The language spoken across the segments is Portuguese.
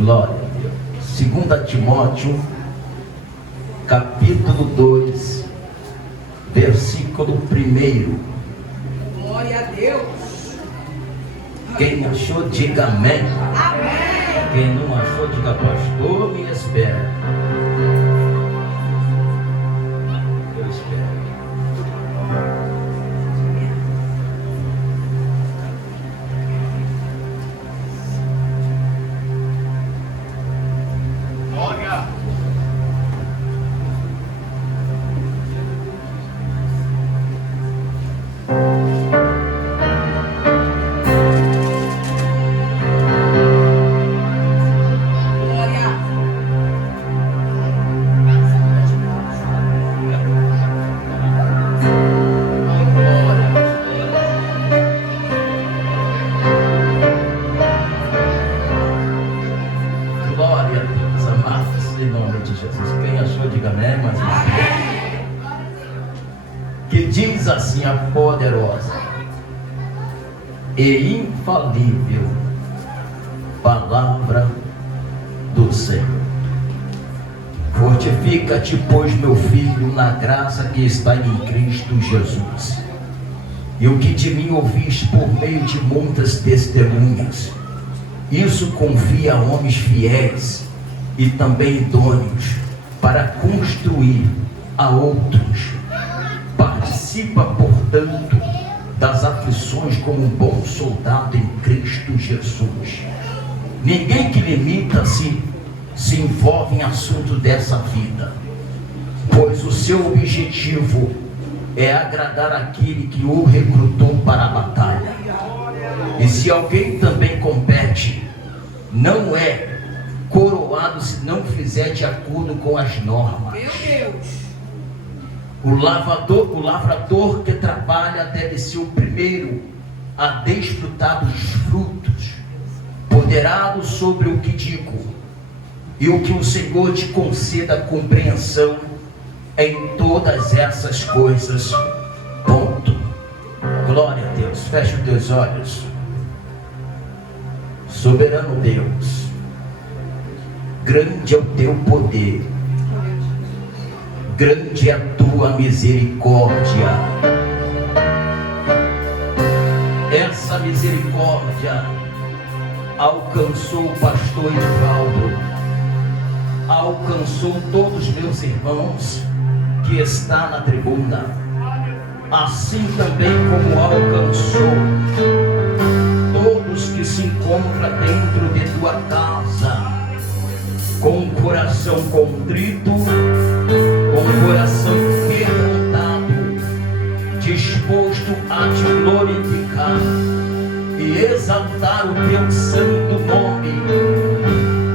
Glória a Deus. 2 Timóteo, capítulo 2, versículo 1. Glória a Deus. Quem achou, diga amém. Amém. Quem não achou, diga pastor, me espera. Eu espero. Glória a Deus, amados, em nome de Jesus. Quem achou, diga amém, mas que diz assim a poderosa e infalível palavra do Senhor. Fortifica-te, pois, meu filho, na graça que está em Cristo Jesus. E o que de mim ouviste por meio de muitas testemunhas, isso confia a homens fiéis e também idôneos para construir a outros. Participa, portanto, das aflições como um bom soldado em Cristo Jesus. Ninguém que limita-se se envolve em assunto dessa vida, pois o seu objetivo é agradar aquele que o recrutou para a batalha. E se alguém também compete, não é coroado se não fizer de acordo com as normas. Meu Deus. O lavrador que trabalha deve ser o primeiro a desfrutar dos frutos. Ponderado sobre o que digo, e o que o Senhor te conceda compreensão em todas essas coisas. Ponto. Glória a Deus. Feche os teus olhos. Soberano Deus, grande é o teu poder, grande é a tua misericórdia. Essa misericórdia alcançou o pastor Edivaldo, alcançou todos os meus irmãos que está na tribuna, assim também como alcançou todos que se encontram dentro de tua casa, com um coração contrito, com um coração quebrantado, disposto a te glorificar e exaltar o teu santo nome,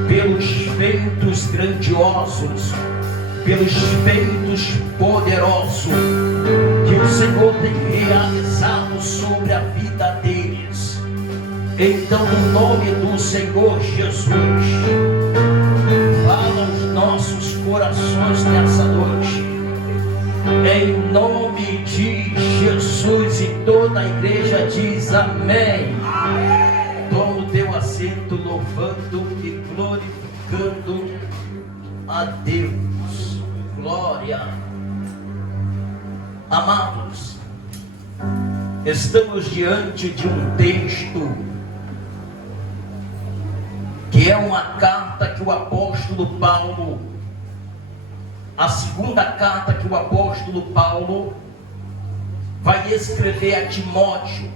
pelos feitos grandiosos, pelos feitos poderosos que o Senhor tem realizado sobre a vida deles. Então, no nome do Senhor Jesus, fala aos nossos corações nessa noite, em nome de Jesus. E toda a igreja diz amém. Toma o teu assento, louvando e glorificando a Deus. Glória. Amados, estamos diante de um texto que é uma carta que o apóstolo Paulo, a segunda carta que o apóstolo Paulo vai escrever a Timóteo,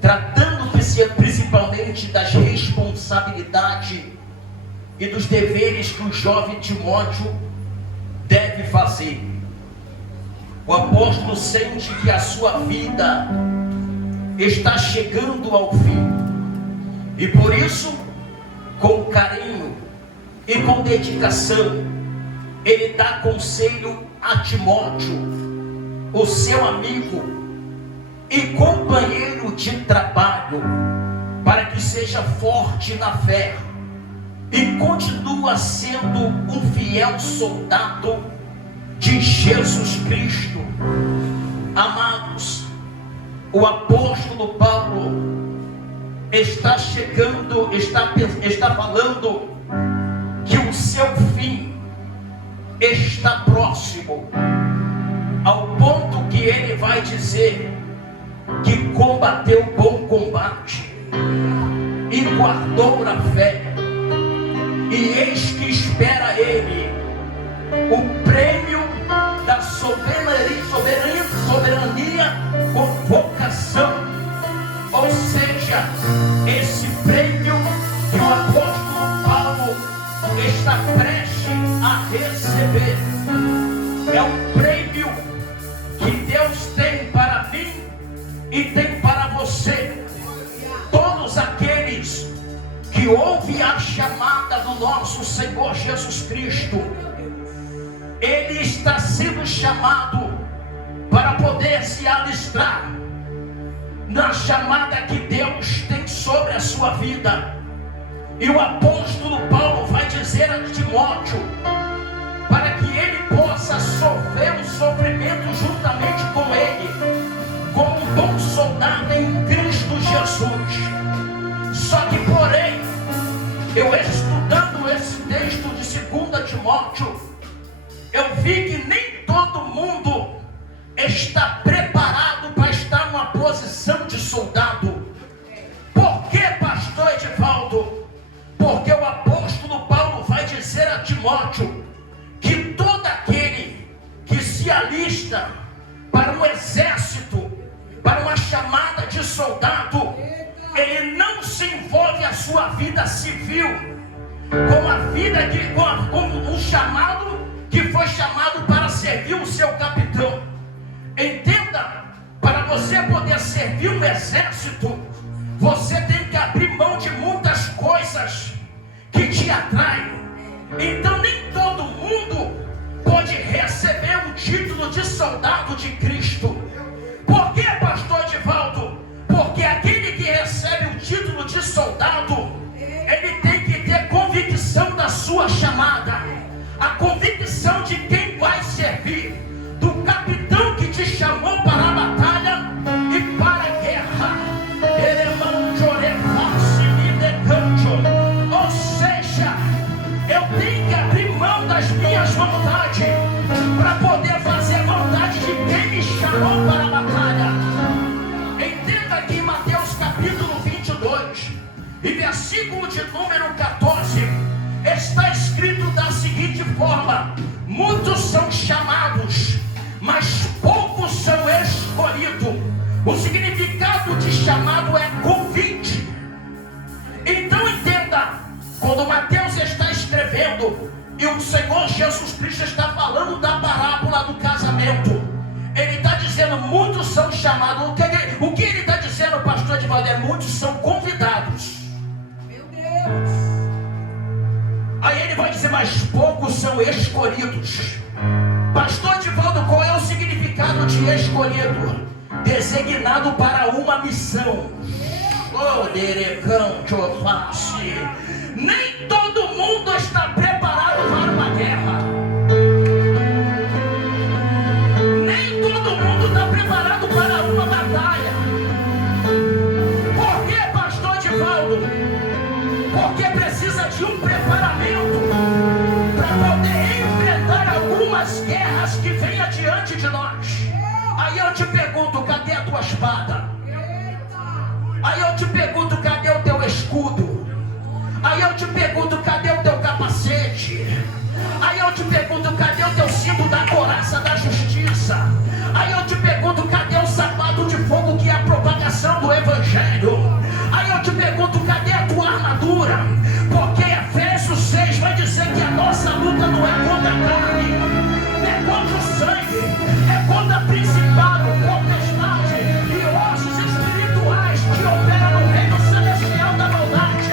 tratando-se principalmente das responsabilidades e dos deveres que o jovem Timóteo deve fazer. O apóstolo sente que a sua vida está chegando ao fim, e por isso, com carinho e com dedicação, ele dá conselho a Timóteo, o seu amigo e companheiro de trabalho, para que seja forte na fé e continua sendo um fiel soldado de Jesus Cristo. Amados, o apóstolo Paulo está chegando, está falando que o seu fim está próximo, ao ponto que ele vai dizer que combateu o bom combate e guardou a fé, e eis que espera ele o prêmio da soberania com vocação, ou seja, esse prêmio que o apóstolo Paulo está prestes a receber, é o prêmio que Deus tem para mim e tem para você. Todos aqueles que ouvem a chamada do nosso Senhor Jesus Cristo, ele está sendo chamado para poder se alistrar na chamada que Deus tem sobre a sua vida. E o apóstolo Paulo vai dizer a Timóteo, para que ele possa sofrer o sofrimento juntamente com ele, como um bom soldado em Cristo Jesus. Só que, porém, eu estudando esse texto de 2 Timóteo, eu vi que nem todo mundo está preparado para estar numa posição de soldado. Por que, pastor Edivaldo? Porque o apóstolo Paulo vai dizer a Timóteo que todo aquele que se alista para um exército, para uma chamada de soldado, ele não se envolve a sua vida civil com a vida com um chamado que foi chamado para servir o seu capitão. Entenda, para você poder servir um exército, você tem que abrir mão de muitas coisas que te atraem. Então nem todo mundo pode receber o título de soldado de Cristo. Por que, pastor Edivaldo? Porque aquele que recebe o título de soldado, ele tem que ter convicção da sua chamada, a convicção de quem vai servir, do capitão que te chamou para a batalha e para a guerra. Ou seja, eu tenho que abrir mão das minhas vontades para poder fazer a vontade de quem me chamou para a batalha. Entenda aqui em Mateus capítulo 22 e versículo de número 14, está escrito da seguinte forma: muitos são chamados, mas poucos são escolhidos. O significado de chamado é convite. Então entenda, quando Mateus está escrevendo e o Senhor Jesus Cristo está falando da parábola do casamento, ele está dizendo muitos são chamados. O que ele está dizendo, pastor Edivaldo? Muitos são convidados. Meu Deus. Aí ele vai dizer, mas poucos são escolhidos. Pastor Edivaldo, qual é o significado de escolhido? Designado para uma missão. Nem todo mundo está preparado para uma guerra. Nem todo mundo está preparado para uma batalha. Por que, pastor Edivaldo? Porque precisa de um preparamento para poder enfrentar algumas guerras que vêm adiante de nós. Aí eu te pergunto, cadê a tua espada? Aí eu te pergunto, cadê o teu escudo? Aí eu te pergunto, cadê o teu capacete? Aí eu te pergunto, cadê o teu cinto da couraça da justiça? Aí eu te pergunto, cadê o sapato de fogo que é a propagação do evangelho? Aí eu te pergunto, cadê a tua armadura? Porque Efésios 6 vai dizer que a nossa luta não é contra a carne, não é contra o sangue, é contra principado, potestade e ossos espirituais que operam no reino celestial da maldade.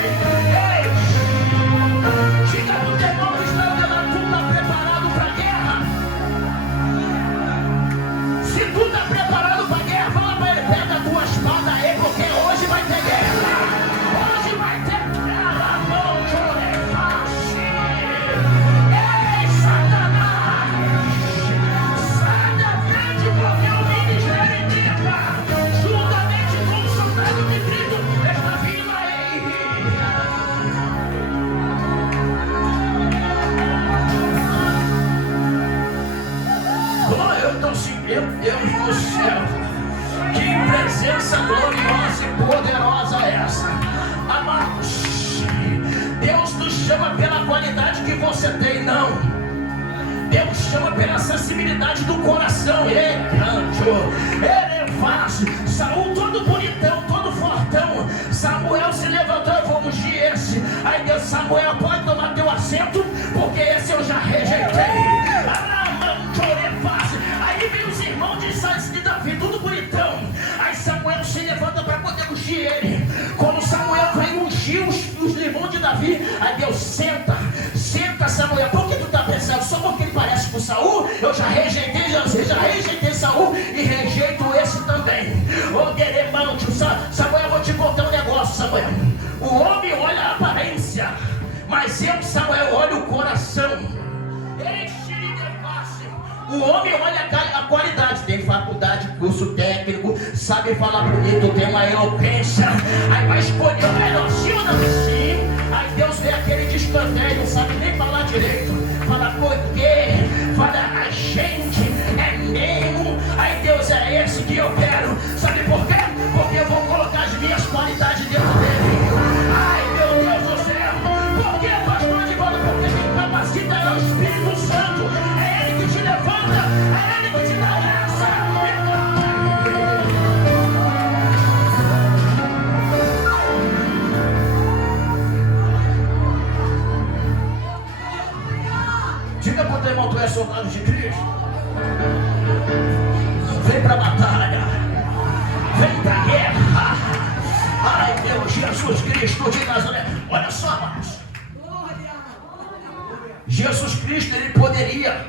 Ei, diga pro teu irmão que está olhando, tu está preparado para a guerra? Se tu está preparado para a guerra, fala para ele, pega a tua espada aí, porque hoje vai ter guerra. Hoje vai ter guerra. sensibilidade do coração. Ele é fácil. Saul todo bonitão, todo fortão. Samuel se levantou, eu vou ungir esse. Aí Deus, Samuel, pode tomar teu assento, porque esse eu já rejeitei. Aí vem os irmãos de Davi, tudo bonitão. Aí Samuel se levanta para poder ungir ele. Quando Samuel vai ungir os irmãos de Davi, aí Deus, senta Samuel. Por que tu está pensando? Só porque ele parece com Saul? Eu já rejeitei Saul e rejeito esse também. Ô Gueremante, Samuel, eu vou te contar um negócio, Samuel. O homem olha a aparência, mas eu, Samuel, olho o coração. O homem olha a qualidade, tem faculdade, curso técnico, sabe falar bonito, tem uma eloquência. Aí vai escolher o melhorzinho da piscina. Aí Deus vê aquele de escanteio, não sabe nem falar direito. Fala, por quê? Fala, a gente é mesmo. Aí Deus, é esse que eu quero. Sabe por quê? Porque eu vou colocar as minhas qualidades dentro dele. Ai, meu Deus do céu. Por que, pastor de bola? Porque quem capacita é o Espírito Santo. É ele que te levanta, é ele que te dá graça. Diga para o teu irmão, tu és soldado de Cristo. Vem para a batalha, vem para a guerra. Ai, meu Jesus Cristo de Nazaré. Olha só, amados. Jesus Cristo, ele poderia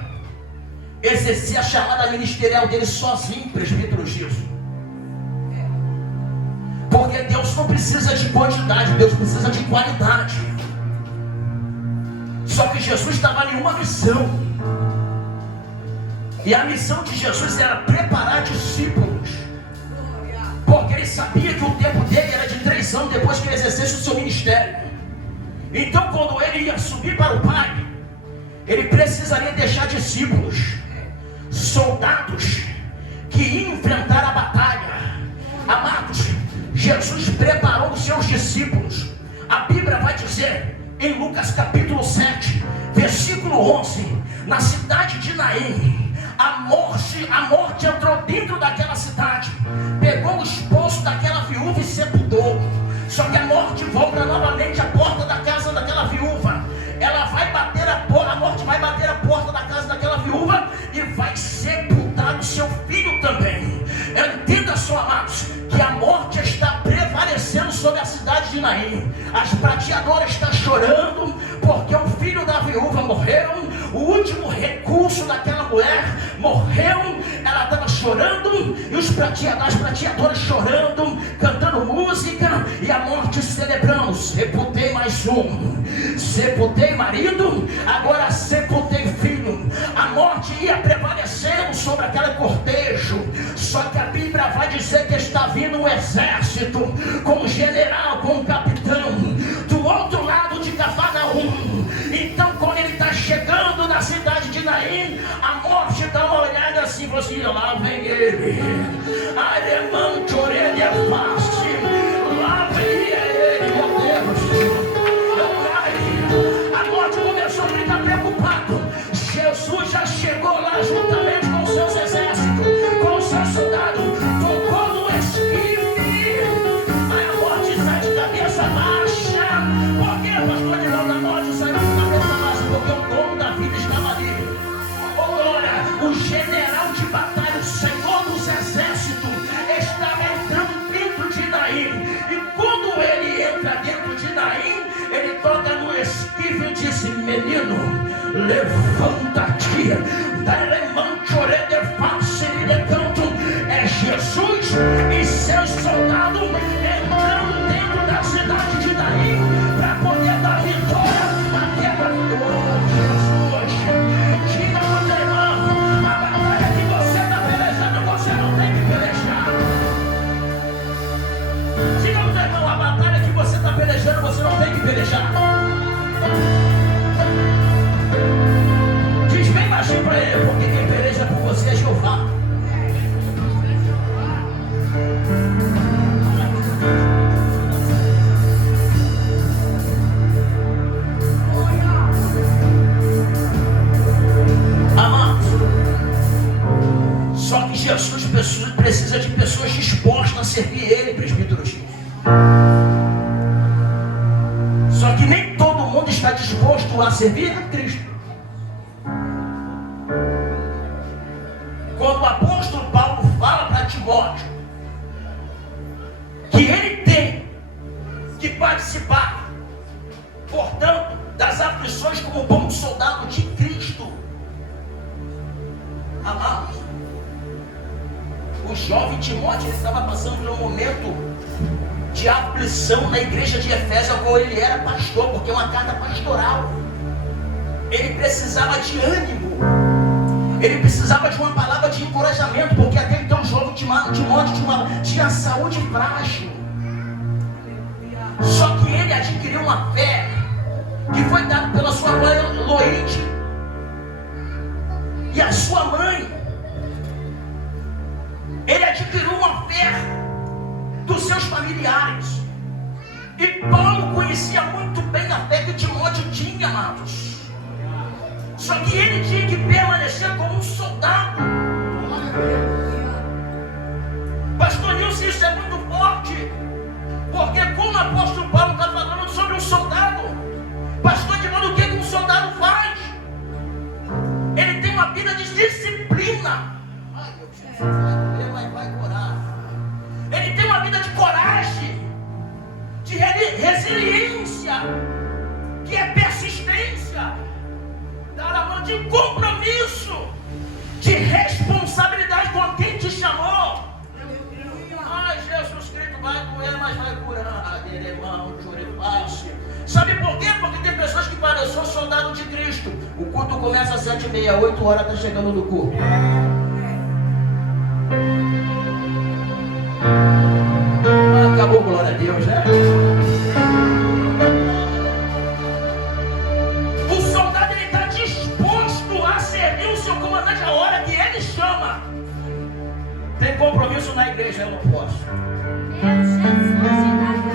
exercer a chamada ministerial dele sozinho, presbítero Gilson. Porque Deus não precisa de quantidade, Deus precisa de qualidade. Só que Jesus estava em uma missão. E a missão de Jesus era preparar discípulos. Porque ele sabia que o tempo dele era de 3 anos depois que ele exercesse o seu ministério. Então quando ele ia subir para o Pai, ele precisaria deixar discípulos, soldados que iam enfrentar a batalha. Amados, Jesus preparou os seus discípulos. A Bíblia vai dizer em Lucas capítulo 7, versículo 11: na cidade de Naim, a morte entrou dentro daquela cidade, pegou o esposo daquela viúva e sepultou. Só que a morte volta novamente à porta da casa daquela viúva. Ela vai bater a morte vai bater a porta da casa daquela viúva e vai sepultar o seu filho também. Entenda só, amados, que a morte está prevalecendo sobre a cidade de Naim. As prateadoras estão chorando porque o filho da viúva morreu. O último recurso daquela mulher morreu. Ela estava chorando e as prateadoras chorando, cantando música, e a morte celebrando. Sepultei mais um, sepultei marido, agora sepultei filho. A morte ia prevalecendo sobre aquele cortejo. Só que a Bíblia vai dizer que está vindo um exército, com um general, com um capitão, do outro lado de Cafarnaum. Então quando ele está chegando na cidade de Naim, a morte dá uma olhada assim, você, lá vem ele. Alemão, orelha fácil, lá vem ele, meu Deus. A morte começou a ficar preocupado. Jesus já chegou lá juntamente com seus exércitos, com seus soldados, tocou no esquife. Aí a morte sai de cabeça baixa. Por que, pastor de Deus, a morte saiu de cabeça baixa? Porque o dono da vida estava ali. Agora, o general de batalha, o Senhor dos exércitos, estava entrando dentro de Naim. E quando ele entra dentro de Naim, ele toca no esquife e disse: menino, levanta-te. É Jesus e seus soldados entrando dentro da cidade de Naim para poder dar vitória àquela dor. Jesus, diga ao teu irmão, a batalha que você está pelejando, você não tem que pelejar. Diga ao teu irmão, a batalha que você está pelejando, você não tem que pelejar. Diz bem baixinho para ele, porque quem peleja por você é Jeová. Amados, está disposto a servir a Cristo. Quando o apóstolo Paulo fala para Timóteo que ele tem que participar, portanto, das aflições como bom soldado de Cristo. Amados, o jovem Timóteo estava passando por um momento de aflição na igreja de Efésio, a qual ele era pastor, porque é uma carta pastoral. Ele precisava de ânimo, ele precisava de uma palavra de encorajamento, porque até então o jovem Timóteo tinha saúde frágil. Só que ele adquiriu uma fé que foi dada pela sua mãe Loide e a sua mãe. Ele adquiriu uma fé dos seus familiares. E Paulo conhecia muito bem a fé que Timóteo tinha, amados. Só que ele tinha que permanecer como um soldado. Pastor Nilson, isso é muito forte. Porque como o apóstolo Paulo está falando sobre um soldado, pastor, de modo que um soldado faz? Ele tem uma vida de disciplina. Ai, meu Deus, ele vai orar. Ele tem uma vida de coragem, de resiliência, que é persistência, de compromisso, de responsabilidade com quem te chamou. Ai, Jesus Cristo, vai doer, mas vai curar. Irmão, chore fácil. Sabe por quê? Porque tem pessoas que falam, eu sou soldado de Cristo. O culto começa às 7h30, 8 horas está chegando no culto. Acabou, glória a Deus, né? O soldado, ele está disposto a servir o seu comandante a hora que ele chama. Tem compromisso na igreja, eu não posso. Meu Jesus de Nazaré.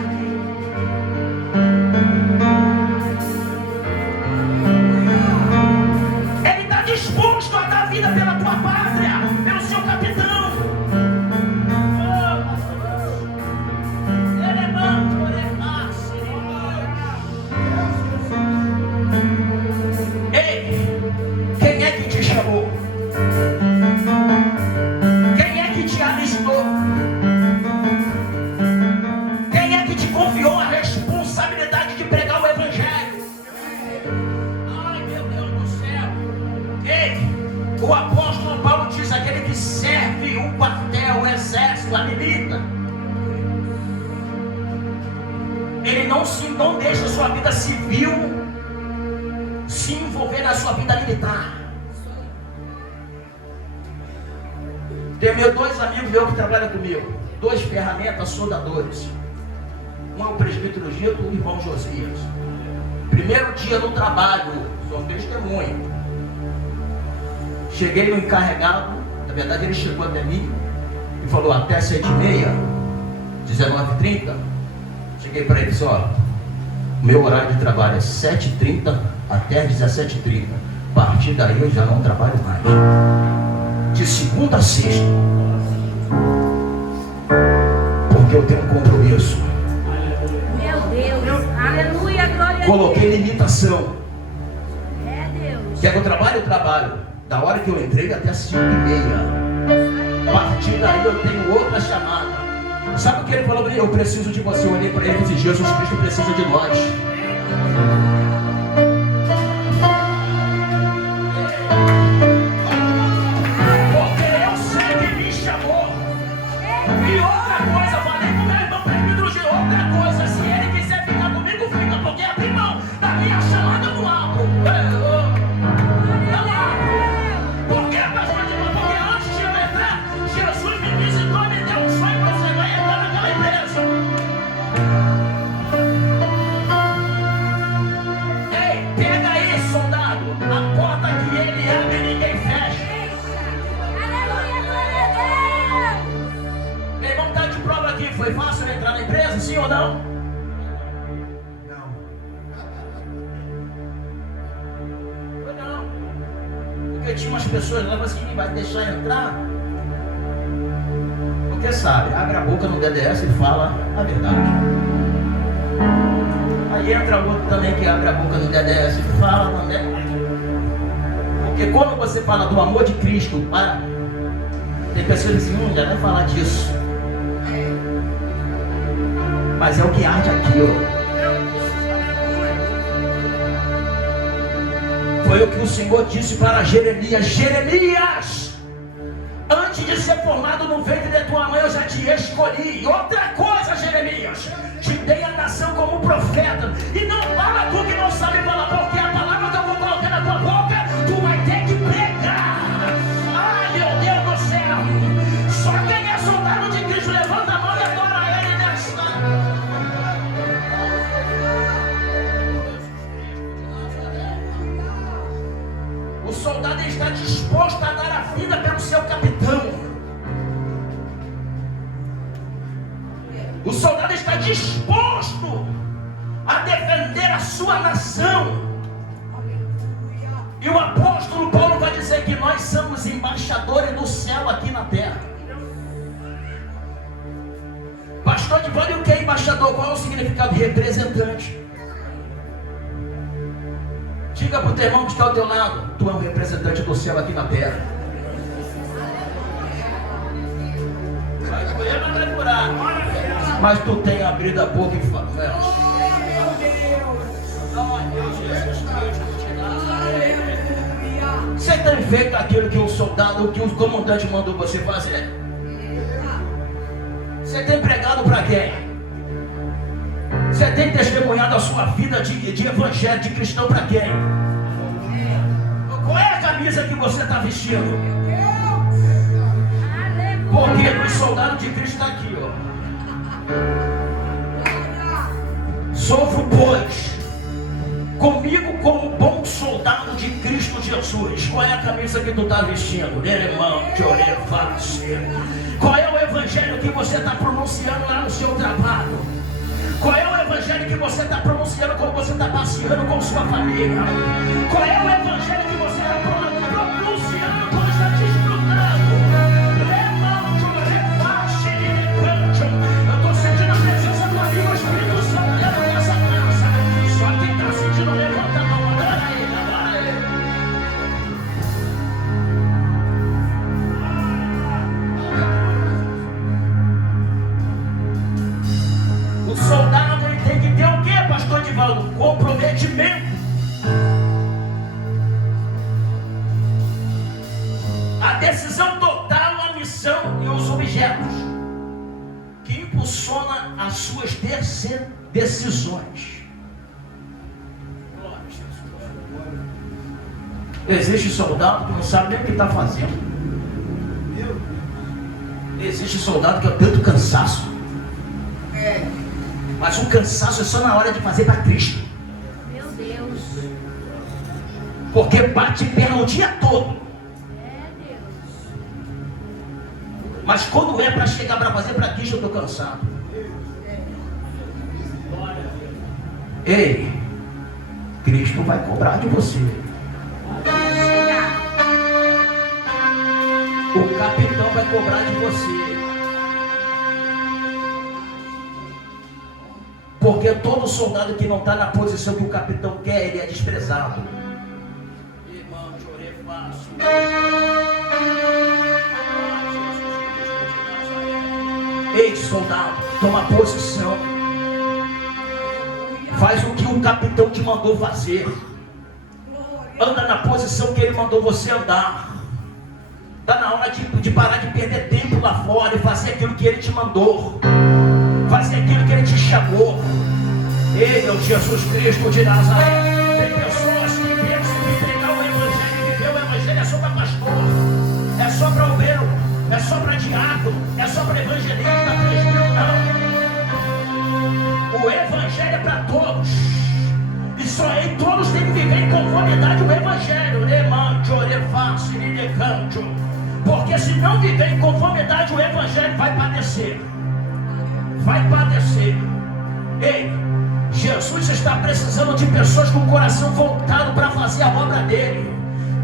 Ele está disposto a dar vida pela tua pátria, pelo seu capitão. O apóstolo Paulo diz, aquele que serve o quartel, o exército, a milita, ele não deixa a sua vida civil se envolver na sua vida militar. Tem dois amigos meus que trabalham comigo, 2 ferramentas soldadores. Um é o presbítero Gito e o irmão Josias. Primeiro dia no trabalho, sou testemunha. Cheguei no encarregado, na verdade ele chegou até mim e falou até 7h30, 19h30. Cheguei para ele e disse, ó, meu horário de trabalho é 7h30 até 17h30. A partir daí eu já não trabalho mais. De segunda a sexta. Porque eu tenho um compromisso. Meu Deus, aleluia, glória a Deus. Coloquei limitação. É Deus. Quer que eu trabalhe? Eu trabalho. Da hora que eu entrei até 5h30. A partir daí eu tenho outra chamada. Sabe o que ele falou para mim? Eu preciso de você. Eu olhei para ele e disse, Jesus Cristo precisa de nós. Porque eu sei que me chamou. E outra coisa, falei com meu irmão presbítero de outra coisa. Se ele quiser ficar comigo, fica. Porque abri mão da minha chamada no alto. Foi fácil entrar na empresa, sim ou não? Não. Foi não. Porque tinha umas pessoas lá assim, vai deixar entrar? Porque sabe, abre a boca no DDS e fala a verdade. Aí Aí entra outro também que abre a boca no DDS e fala também. Porque quando você fala do amor de Cristo, tem pessoas que dizem, já vai falar disso. Mas é o que arde aqui, ó. Foi o que o Senhor disse para Jeremias: Jeremias, antes de ser formado no ventre de tua mãe, eu já te escolhi. Outra coisa, Jeremias, te dei a nação como profeta. E não fala tu que não sabe falar, porque a palavra que eu vou colocar na tua boca, tu vai ter que pregar. Ai, meu Deus do céu. Só quem é soldado de Cristo, levanta a mão e adora Ele nessa. O soldado está disposto a dar a vida pelo seu capitão. O soldado está disposto a defender a sua nação. E o apóstolo Paulo vai dizer que nós somos embaixadores do céu aqui na terra. Pastor Divaldo, o que é embaixador? Qual é o significado? Representante. Diga para o teu irmão que está ao teu lado: tu é um representante do céu aqui na terra. Vai doer, mas vai curar. Mas tu tem abrido a boca e fala, você tem feito aquilo que o soldado, que o comandante mandou você fazer? Você tem pregado para quem? Você tem testemunhado a sua vida de evangelho, de cristão para quem? Qual é a camisa que você está vestindo? Porque o soldado de Cristo está aqui, ó. Sofro, pois, comigo como bom soldado de Cristo Jesus. Qual é a camisa que tu está vestindo? Qual é o evangelho que você está pronunciando lá no seu trabalho? Qual é o evangelho que você está pronunciando quando você está passeando com sua família? Qual é o evangelho que você está pronunciando quando está desfrutando? Eu estou sentindo a presença do amigo Espírito Santo dentro dessa casa. Só quem está sentindo, levanta a mão, adora Ele, adora Ele. O soldado, ele tem que ter o quê, pastor Divaldo? Comprometimento. A decisão total, a missão e os objetos que impulsiona as suas decisões. Existe soldado que não sabe nem o que está fazendo. Existe soldado que é tanto cansaço. Mas o cansaço é só na hora de fazer para Cristo. Meu Deus. Porque bate perna o dia todo. Deus. Mas quando é para chegar para fazer para Cristo, eu estou cansado. Ei, Cristo vai cobrar de você. O capitão vai cobrar de você. Porque todo soldado que não está na posição que o capitão quer, ele é desprezado. Irmão, chorei fácil. Ei, soldado, toma posição. Faz o que o capitão te mandou fazer. Anda na posição que ele mandou você andar. Está na hora de parar de perder tempo lá fora e fazer aquilo que ele te mandou. Fazer aquilo que ele te chamou. Ei, meu Jesus Cristo de Nazaré. Tem pessoas que pensam que pregar o evangelho, viver o evangelho é só para pastor, é só para obreiro, é só para diácono, é só para evangelista, presbítero. Não. O evangelho é para todos. E só aí todos têm que viver em conformidade o evangelho. Porque se não viver em conformidade o evangelho, vai padecer. Vai padecer. Ei, Jesus está precisando de pessoas com o coração voltado para fazer a obra dele.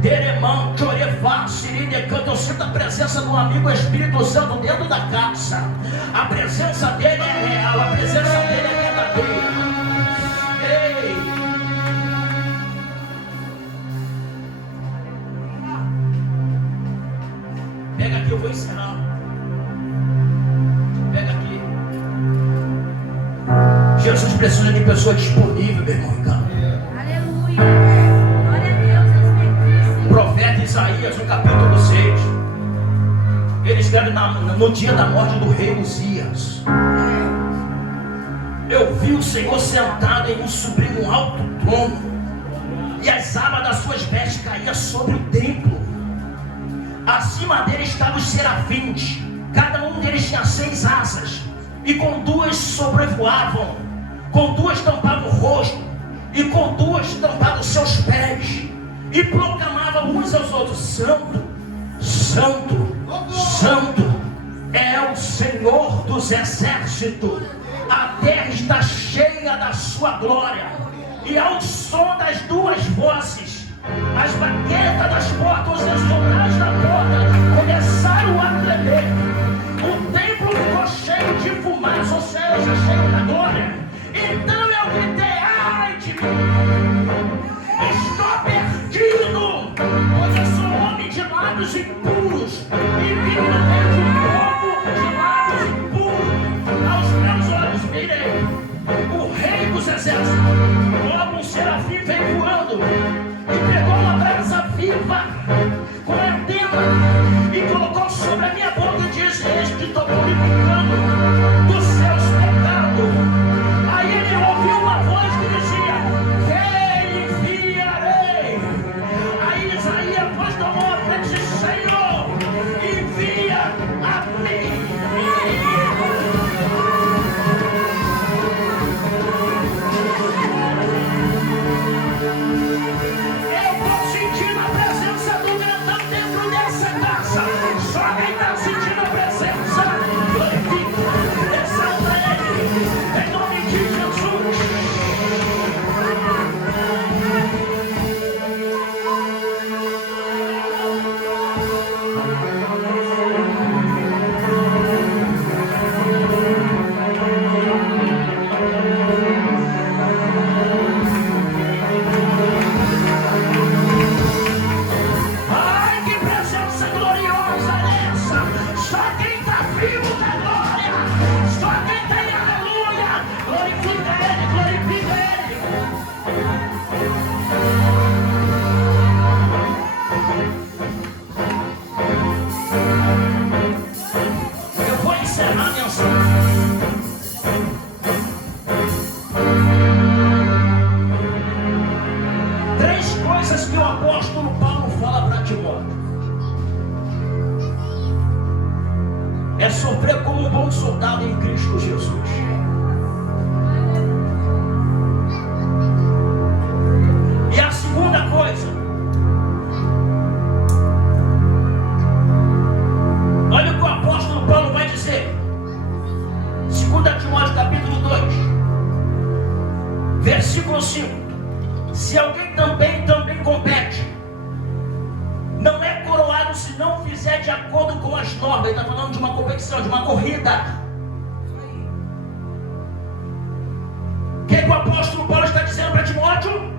Deremão, Chorefá, Sirinecanto. Eu sinto a presença do amigo Espírito Santo dentro da casa. A presença dele é real, a presença dele é verdadeira. precisa de pessoa disponível, meu irmão Ricardo. Aleluia. Glória a Deus. Respeitíssimo. Profeta Isaías, no capítulo 6, ele escreve no dia da morte do rei Uzias: eu vi o Senhor sentado em um sublime alto trono, e as abas das suas vestes caíam sobre o templo. Acima dele estavam os serafins, cada um deles tinha 6 asas, e com 2 sobrevoavam, com 2 tampavam o rosto, e com 2 tampavam seus pés, e proclamavam uns aos outros: Santo, Santo, Santo é o Senhor dos exércitos, a terra está cheia da sua glória. E ao som das 2 vozes, as baquetas das portas, os estourados da porta começaram a tremer. O templo ficou cheio de fumaça, ou seja, cheio da glória. Então eu gritei: ai de mim, estou perdido, pois eu sou homem de lábios impuros, e vivo no meio de um povo de lábios impuros. Aos meus olhos mirei o rei dos exércitos. Logo um serafim veio voando e pegou uma brasa viva com a antena e colocou sobre a minha boca e disse: este estou purificando dos seus pecados. Aí ele ouviu uma voz que dizia: quem enviarei? Aí Isaías, voz tomou a frente e disse: Senhor, envia a mim. É sofrer como um bom soldado em Cristo Jesus. E a segunda coisa, olha o que o apóstolo Paulo vai dizer. 2 Timóteo capítulo 2, versículo 5. Se alguém também compete, não é coroado se não fizer de acordo com as normas. Ele está falando de uma competição, de uma corrida. O que o apóstolo Paulo está dizendo para Timóteo?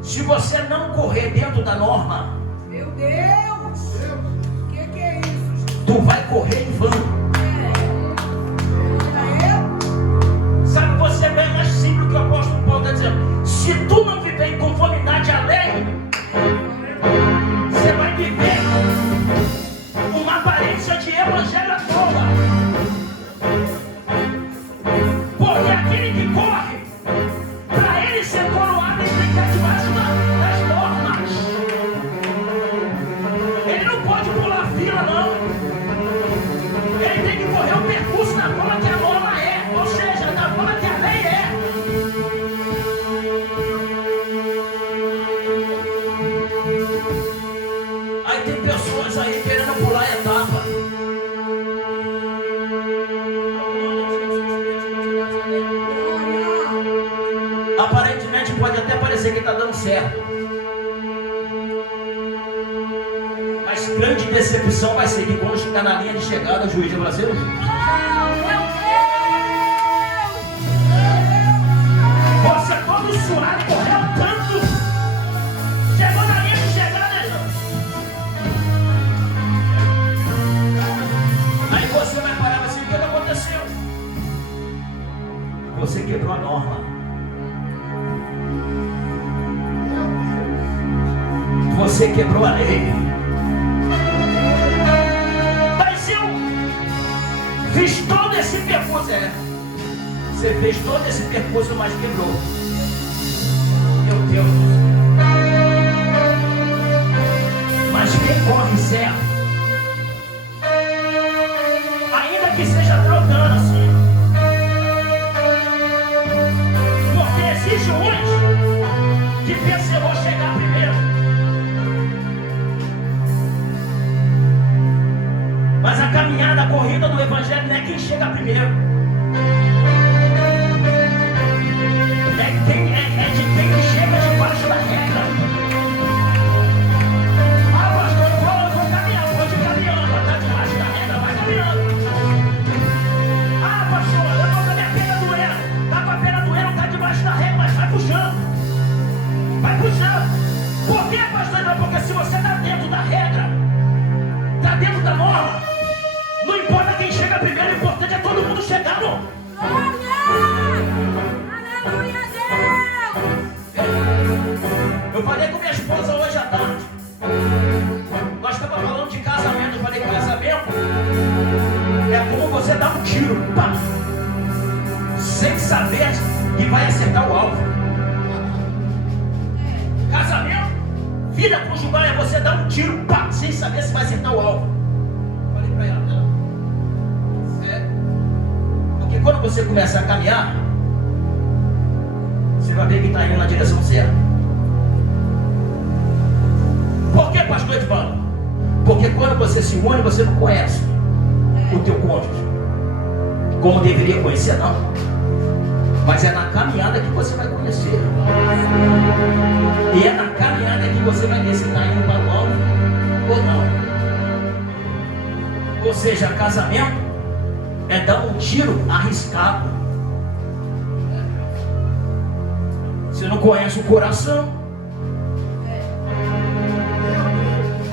Se você não correr dentro da norma, meu Deus, o que é isso? Tu vai correr em vão. Sabe, você é bem mais simples que o apóstolo Paulo está dizendo. Se tu não viver em conformidade à lei, você vai viver uma aparência de evangelho à toa. Porque aquele que corre, para ele ser coroado, ele tem que estar debaixo das normas. Ele não pode pular fila, não. Ele tem que correr o percurso da forma que a norma é, ou seja, da forma que a lei é. Aí tem pessoas aí querendo pular a etapa. Aparentemente pode até parecer que está dando certo, mas grande decepção vai ser que quando chegar na linha de chegada, o juiz do Brasil, você todo suado, correu tanto, chegou na linha de chegada, aí você vai parar assim: o que aconteceu? Você quebrou a norma. você quebrou a lei. Mas eu fiz todo esse percurso. Você fez todo esse percurso, mas quebrou. Meu Deus do céu. Mas quem corre certo, ainda que seja trocando assim, porque existe uns que pensam que eu vou chegar primeiro. Mas a caminhada, a corrida do Evangelho não é quem chega primeiro. É de quem chega debaixo da regra. Ah, pastor, eu vou caminhar, pode ir caminhando, vai estar debaixo da regra, vai caminhando. Ah, pastor, eu estou com a minha perna doendo, está com a perna doendo, está debaixo da regra, mas vai puxando. Vai puxando. Por que, pastor? Não, porque se você está dentro da regra, está dentro da norma, não importa quem chega primeiro, o importante é todo mundo chegar, não. Eu falei com minha esposa hoje à tarde. Nós estávamos falando de casamento. Eu falei que casamento é como você dar um tiro, pá, sem saber que vai acertar o alvo. Casamento, vida conjugal é você dar um tiro, pá, sem saber se vai acertar o alvo. Falei pra ela, não. Porque quando você começa a caminhar, você vai ver que está indo na direção certa. Por que, pastor Edvaldo? Porque quando você se une, você não conhece o teu cônjuge como deveria conhecer, não. Mas é na caminhada que você vai conhecer. E é na caminhada que você vai ver se está indo para o alvo ou não. Ou seja, casamento é dar um tiro arriscado. Você não conhece o coração,